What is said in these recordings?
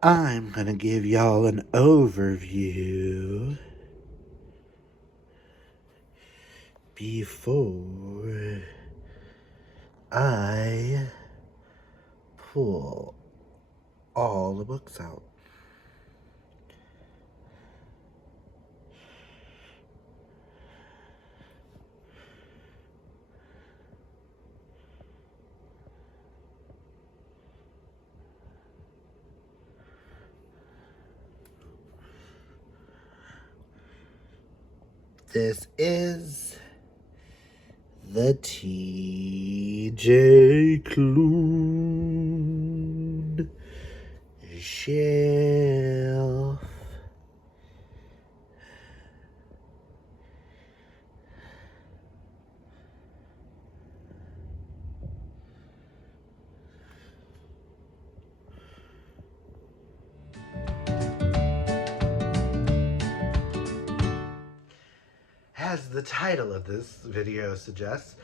I'm gonna give y'all an overview before I pull all the books out. This is the T.J. Klune shelf. As the title of this video suggests,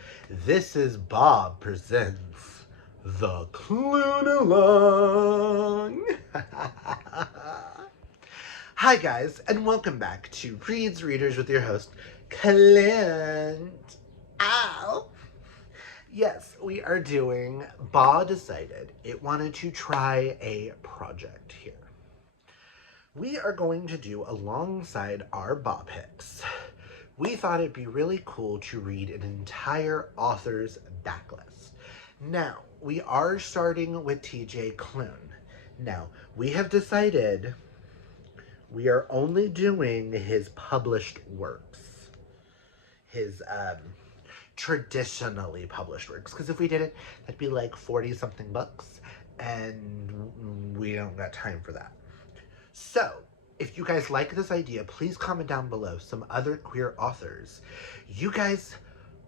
this is BAA Presents the Klunealong. Hi guys, and welcome back to Reads Readers with your host, Clint. Ow! Yes, we are doing BAA decided it wanted to try a project here. We are going to do alongside our BAA picks. We thought it'd be really cool to read an entire author's backlist. Now, we are starting with T.J. Klune. Now, we have decided we are only doing his published works. His traditionally published works. Because if we did it, that'd be like 40-something books, and we don't got time for that. So, if you guys like this idea, please comment down below some other queer authors you guys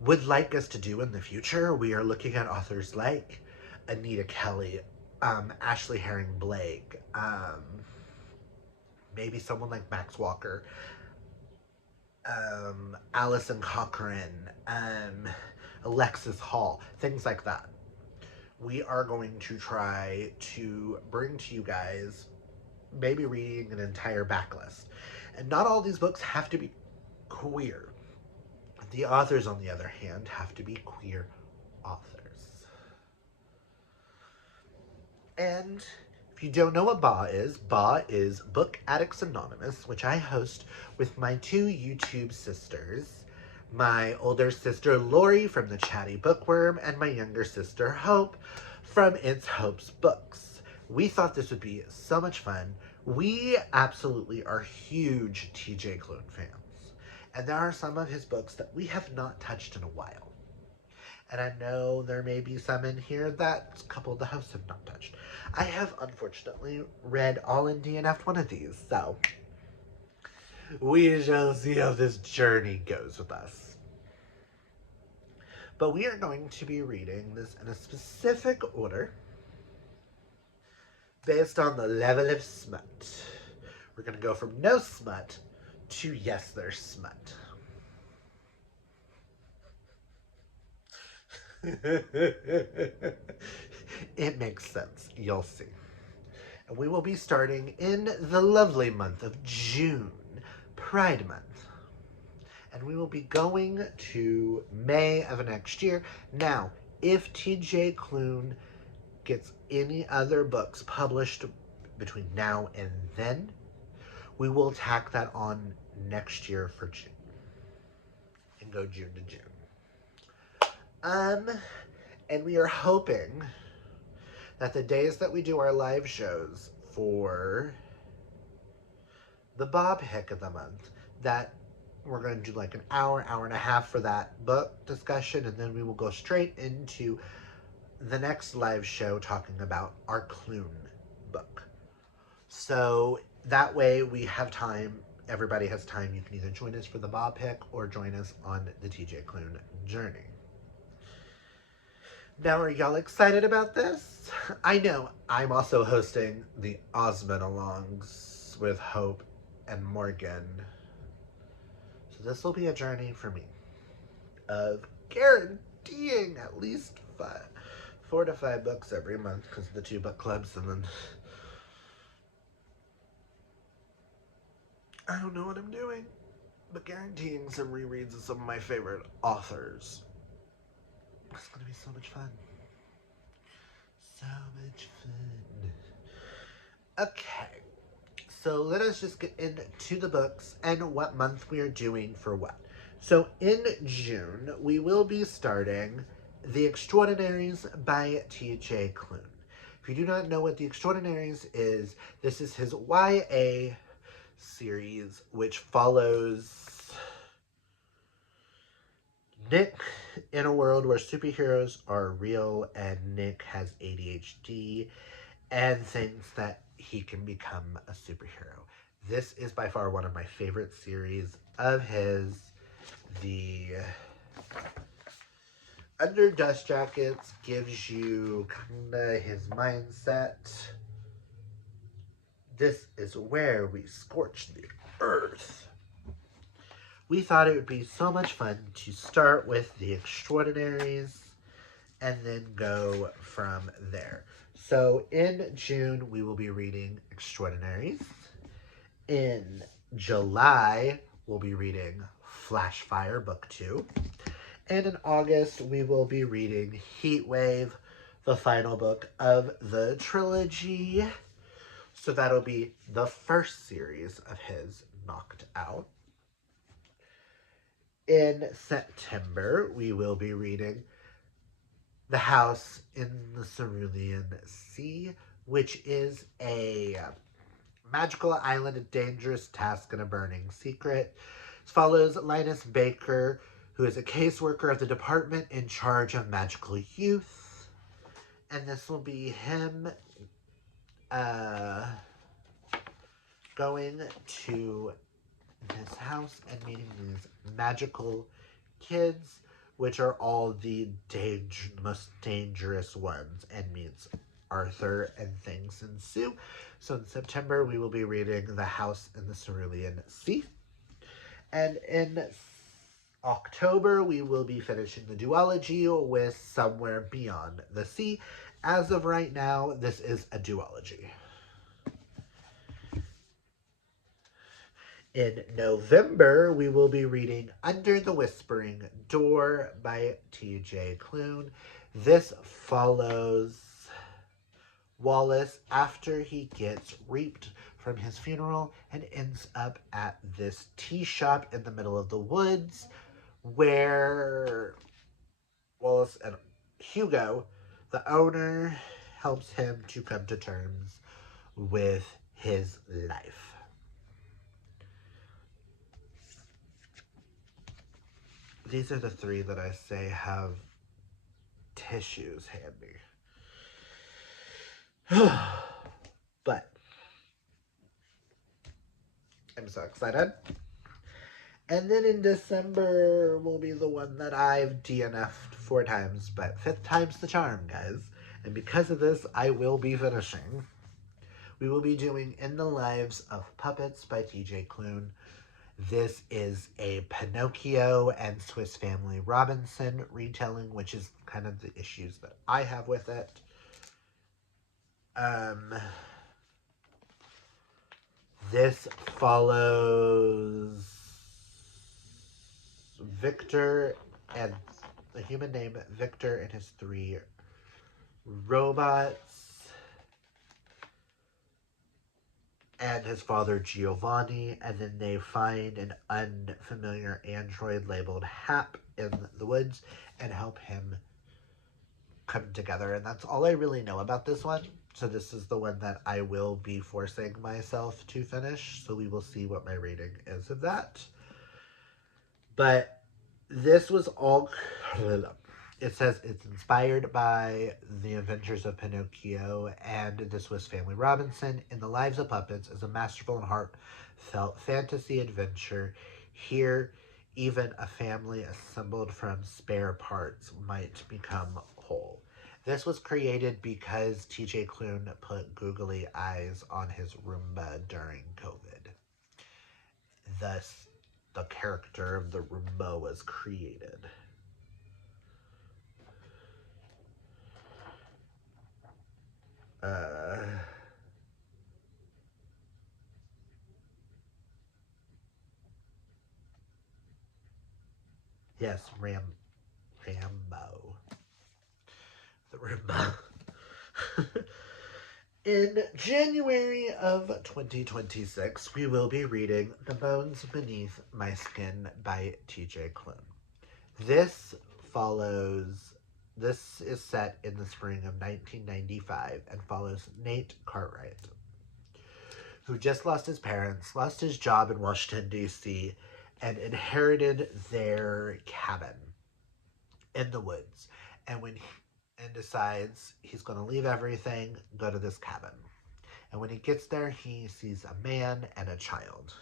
would like us to do in the future. We are looking at authors like Anita Kelly, Ashley Herring Blake, maybe someone like Max Walker, Allison Cochran, Alexis Hall, things like that. We are going to try to bring to you guys maybe reading an entire backlist. And not all these books have to be queer. The authors, on the other hand, have to be queer authors. And if you don't know what BAA is Book Addicts Anonymous, which I host with my two YouTube sisters, my older sister Lori from the Chatty Bookworm, and my younger sister Hope from It's Hope's Books. We thought this would be so much fun. We absolutely are huge T.J. Klune fans, and there are some of his books that we have not touched in a while. And I know there may be some in here that a couple of the hosts have not touched. I have, unfortunately, read all and DNF'd one of these, so we shall see how this journey goes with us. But we are going to be reading this in a specific order based on the level of smut. We're going to go from no smut to yes, there's smut. It makes sense. You'll see. And we will be starting in the lovely month of June, Pride Month. And we will be going to May of next year. Now, if T.J. Klune gets any other books published between now and then, we will tack that on next year for June. And go June to June. And we are hoping that the days that we do our live shows for the BAA pick of the month, that we're going to do like an hour and a half for that book discussion, and then we will go straight into the next live show talking about our Klune book. So that way we have time, everybody has time. You can either join us for the BAA pick or join us on the T.J. Klune journey. Now, are y'all excited about this? I know I'm also hosting the Osmond-alongs with Hope and Morgan. So this will be a journey for me of guaranteeing at least 4 to 5 books every month because of the 2 book clubs, and then I don't know what I'm doing, but guaranteeing some rereads of some of my favorite authors. It's gonna be so much fun. So much fun. Okay, so let us just get into the books and what month we are doing for what. So in June, we will be starting The Extraordinaries by T.J. Klune. If you do not know what The Extraordinaries is, this is his YA series, which follows Nick in a world where superheroes are real and Nick has ADHD and thinks that he can become a superhero. This is by far one of my favorite series of his. The Under Dust Jackets gives you kinda his mindset. This is where we scorch the earth. We thought it would be so much fun to start with The Extraordinaries and then go from there. So in June, we will be reading Extraordinaries. In July, we'll be reading Flashfire Book 2. And in August, we will be reading Heatwave, the final book of the trilogy. So that'll be the first series of his knocked out. In September, we will be reading The House in the Cerulean Sea, which is a magical island, a dangerous task, and a burning secret. It follows Linus Baker, who is a caseworker of the department in charge of magical youth. And this will be him going to this house and meeting these magical kids, which are all the most dangerous ones, and meets Arthur and things ensue. So in September, we will be reading The House in the Cerulean Sea. And in October, we will be finishing the duology with Somewhere Beyond the Sea. As of right now, this is a duology. In November, we will be reading Under the Whispering Door by T.J. Klune. This follows Wallace after he gets reaped from his funeral and ends up at this tea shop in the middle of the woods where Wallace and Hugo, the owner, helps him to come to terms with his life. These are the three that I say have tissues handy. But I'm so excited. And then in December will be the one that I've DNF'd 4 times, but 5th time's the charm, guys. And because of this, I will be finishing. We will be doing In the Lives of Puppets by T.J. Klune. This is a Pinocchio and Swiss Family Robinson retelling, which is kind of the issues that I have with it. This follows Victor and the human named Victor and his 3 robots and his father Giovanni, and then they find an unfamiliar android labeled Hap in the woods and help him come together. And that's all I really know about this one. So this is the one that I will be forcing myself to finish. So we will see what my rating is of that. But this was all... It says it's inspired by The Adventures of Pinocchio and The Swiss Family Robinson. In the Lives of Puppets is a masterful and heartfelt fantasy adventure. Here, even a family assembled from spare parts might become whole. This was created because T.J. Klune put googly eyes on his Roomba during COVID. Thus, the character of the Roomba was created. Yes, Rambo. The Rambo. In January of 2026, we will be reading The Bones Beneath My Skin by TJ Klune. This follows, this is set in the spring of 1995 and follows Nate Cartwright, who just lost his parents, lost his job in Washington, D.C., and inherited their cabin in the woods. And decides he's going to leave everything, go to this cabin. And when he gets there, he sees a man and a child.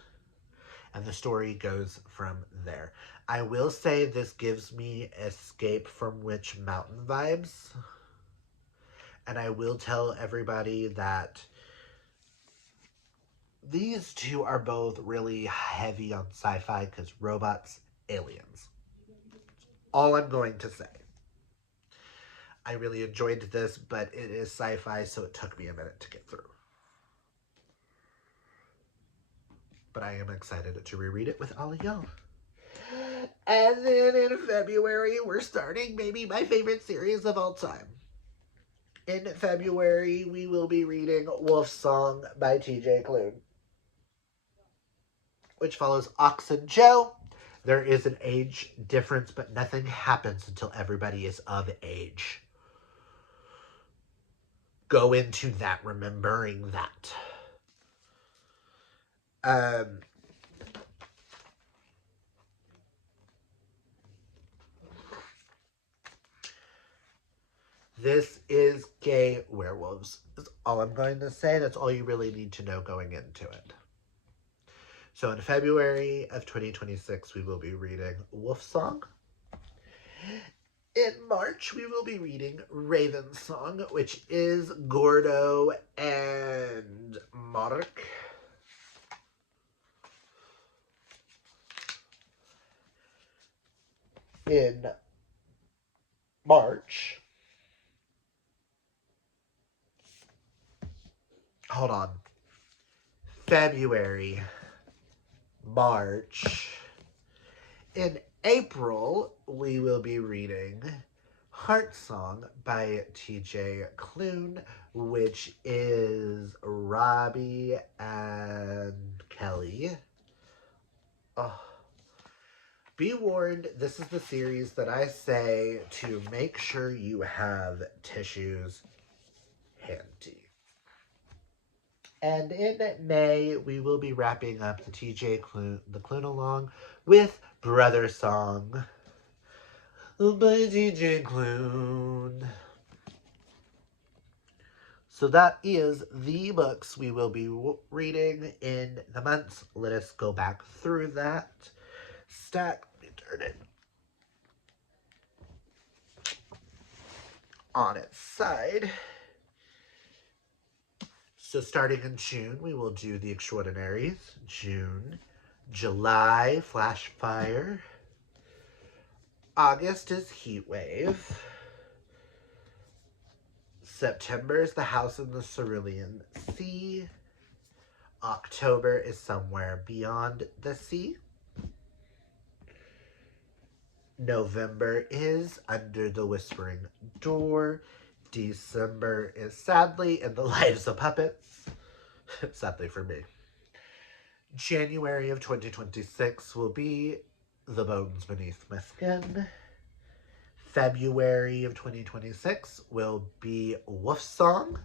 And the story goes from there. I will say this gives me Escape from Witch Mountain vibes. And I will tell everybody that these two are both really heavy on sci-fi because robots, aliens. All I'm going to say. I really enjoyed this, but it is sci-fi, so it took me a minute to get through. But I am excited to reread it with all of y'all. And then in February, we're starting maybe my favorite series of all time. In February, we will be reading Wolfsong by TJ Klune, which follows Ox and Joe. There is an age difference, but nothing happens until everybody is of age. Go into that, remembering that. This is Gay Werewolves. That's all I'm going to say. That's all you really need to know going into it. So in February of 2026, we will be reading Wolfsong. In March, we will be reading Ravensong, which is Gordo and Mark. In March, hold on, February, March. In April, we will be reading Heartsong by TJ Klune, which is Robbie and Kelly. Oh. Be warned, this is the series that I say to make sure you have tissues handy. And in May, we will be wrapping up the Klunealong with Brothersong by TJ Klune. So that is the books we will be reading in the months. Let us go back through that. Stack, let me turn it on its side. So starting in June, we will do the Extraordinaries. June. July, Flash Fire. August is Heatwave. September is The House in the Cerulean Sea. October is Somewhere Beyond the Sea. November is Under the Whispering Door. December is sadly In the Lives of Puppets. Sadly for me. January of 2026 will be The Bones Beneath My Skin. February of 2026 will be Wolfsong.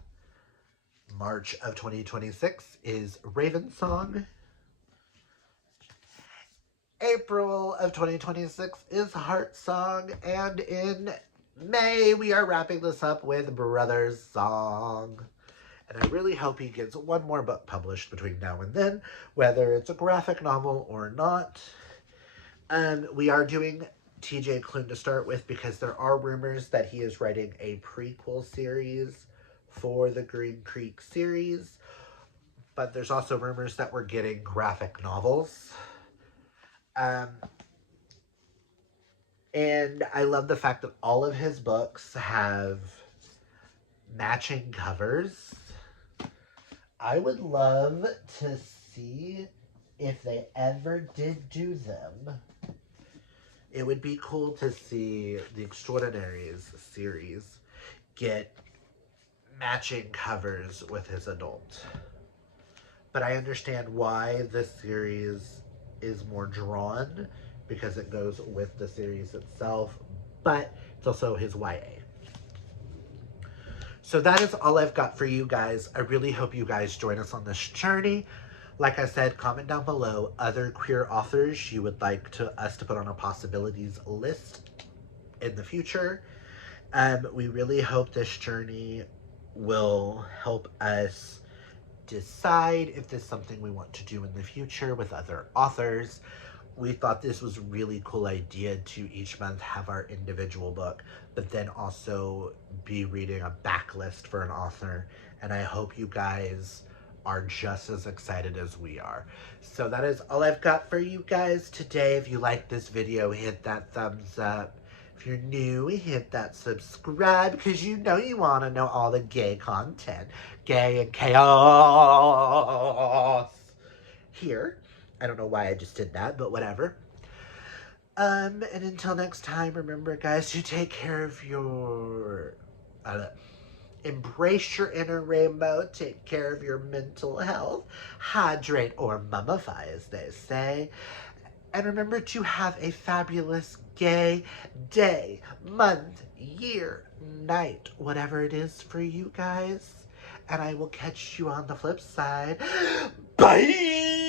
March of 2026 is Ravensong. April of 2026 is Heartsong. And in May, we are wrapping this up with Brothersong. And I really hope he gets one more book published between now and then, whether it's a graphic novel or not. We are doing TJ Klune to start with because there are rumors that he is writing a prequel series for the Green Creek series. But there's also rumors that we're getting graphic novels. And I love the fact that all of his books have matching covers. I would love to see if they ever did do them It would be cool to see the Extraordinaries series get matching covers with his adult. But I understand why this series is more drawn because it goes with the series itself, but it's also his YA. So that is all I've got for you guys. I really hope you guys join us on this journey. Like I said, comment down below other queer authors you would like us to put on a possibilities list in the future. We really hope this journey will help us decide if there's something we want to do in the future with other authors. We thought this was a really cool idea to each month have our individual book, but then also be reading a backlist for an author. And I hope you guys are just as excited as we are. So that is all I've got for you guys today. If you like this video, hit that thumbs up. If you're new, hit that subscribe because you know you want to know all the gay content. Gay and chaos here. I don't know why I just did that, but whatever. And until next time, remember, guys, to take care of your... embrace your inner rainbow, take care of your mental health, hydrate or mummify, as they say. And remember to have a fabulous gay day, month, year, night, whatever it is for you guys. And I will catch you on the flip side. Bye!